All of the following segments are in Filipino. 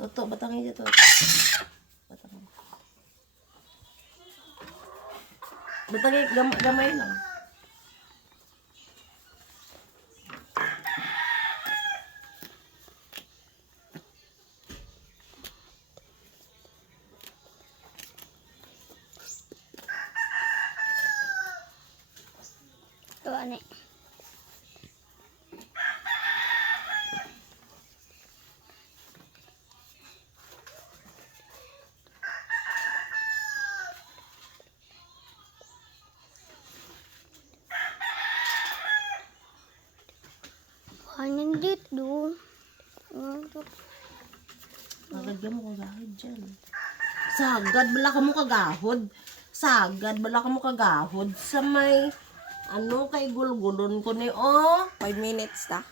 Toto, batangin dito. Batangin. Batangin, gamay lang. Ito, ano eh. Hangin dito. Magagyan mo kagahod dyan. Sagad, bala ka mo kagahod. Sagad, bala ka mo kagahod. Sa may, ano, kay gulgulon ko ni, oh. 5 minutes ta.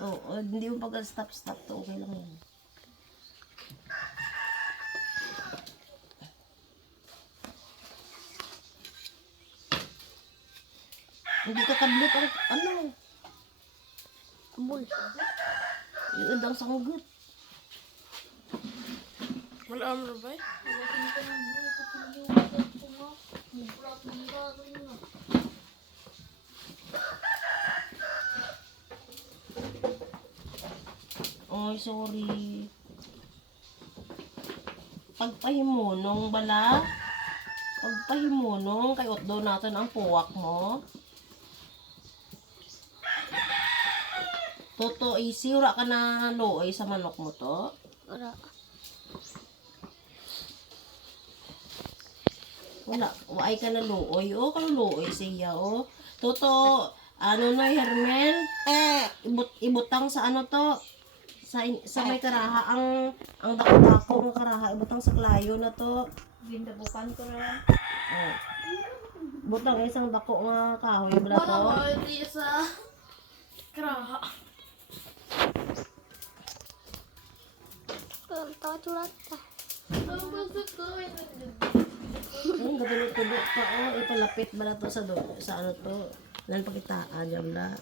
Oo, hindi mo pag-stop to. Okay lang yan. Hindi ka kablit, ano? Kabul. Yung ang sanggut. Wala mo ba? Oy, sorry. Pagpahimunong bala. Pagpahimunong kay otdo natin ang puwak mo. Toto, easy. Wala ka na looy sa manok mo to. Wala. Wala. Waay ka na looy. O, kang looy siya, o. Toto, ano na, Hermel? Ibutang sa ano to? Sa may karaha. Ang dako-dako ng karaha. Ibutang sa klayo na to. Gindabukan ko na. Oh. Butang isang dako nga kahoy. Bala to. Hindi sa kraha. Tulat ka. Ang gadulot-tulot pa, oh. Ipalapit ba na to sa ano to? Lan pakitaan, yan la.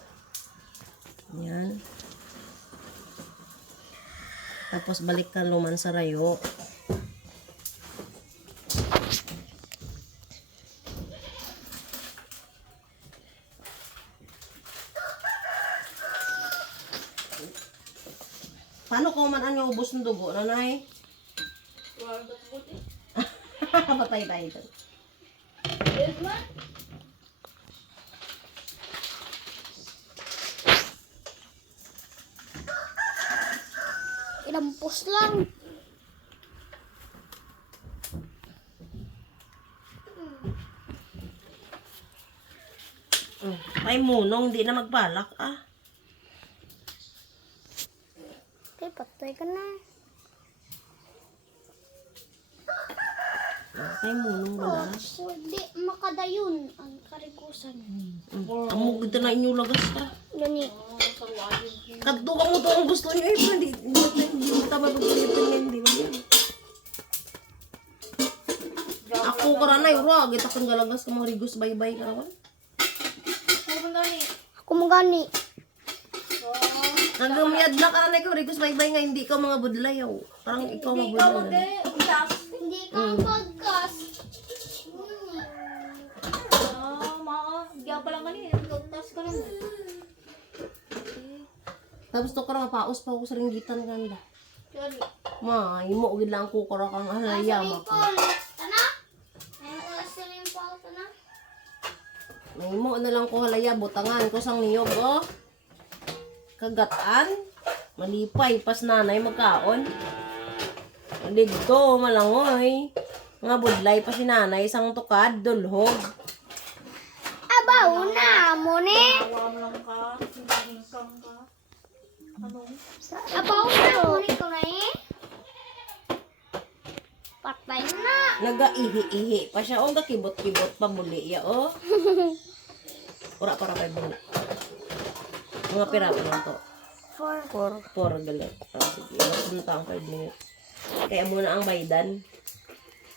Yan. Tapos balik ka luman sa rayo. Paano ko man ang ubos ng dugo, nanay? Patay tayo dyan. Ilampos lang. Ay munong, di na magbalak ah. Okay, patay ka na. Ay munong bala. Hindi makadayon ang karikusan. Amog ito na inyo lagas ah. Gani. Kadto ka mo to ang gusto niyo eh. Hindi mo tama pag-ulitin yan. Hindi mo yan. Ako karanay, wag. Ito kang galagas ka mga rigos bye-bye ka naman. Ako magani. Nagamiyad na karanay ka rigos bye-bye nga. Hindi ka mga budlayaw. Parang ikaw mga budlayaw. Hindi ka podcast. Tapos to karang paus pa ako sa ringgitan ganda. Ma, imo gid lang ko kara kang halaya ma. Tana? Swimming pool, tana? Imo na lang ko halaya butangan ko sang niyog oh. Kagatan. Malipay pas nanay magkaon. Dito malangoy. Nga budlay pa si nanay sang tukad dulhog. Abaw na mo ni. Abaw na mo ni ko na eh. Patay na. Naga-ihi-ihi pa siya. O, gakibot-kibot pa muli ya, o. Ura para kay muli. Mga pira pa lang to. 4 galit. Ah, sige. Masunta ang 5 minutes. Kaya muna ang baydan.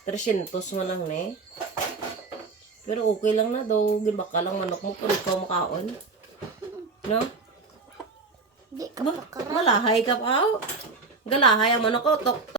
300 mo lang, ne. Pero okay lang na daw. Gilbaka lang manok mo kung ikaw makaon. No? Di ka Ba, pakara. malahay ka pa, o. Galahay ang manok ko. Tok.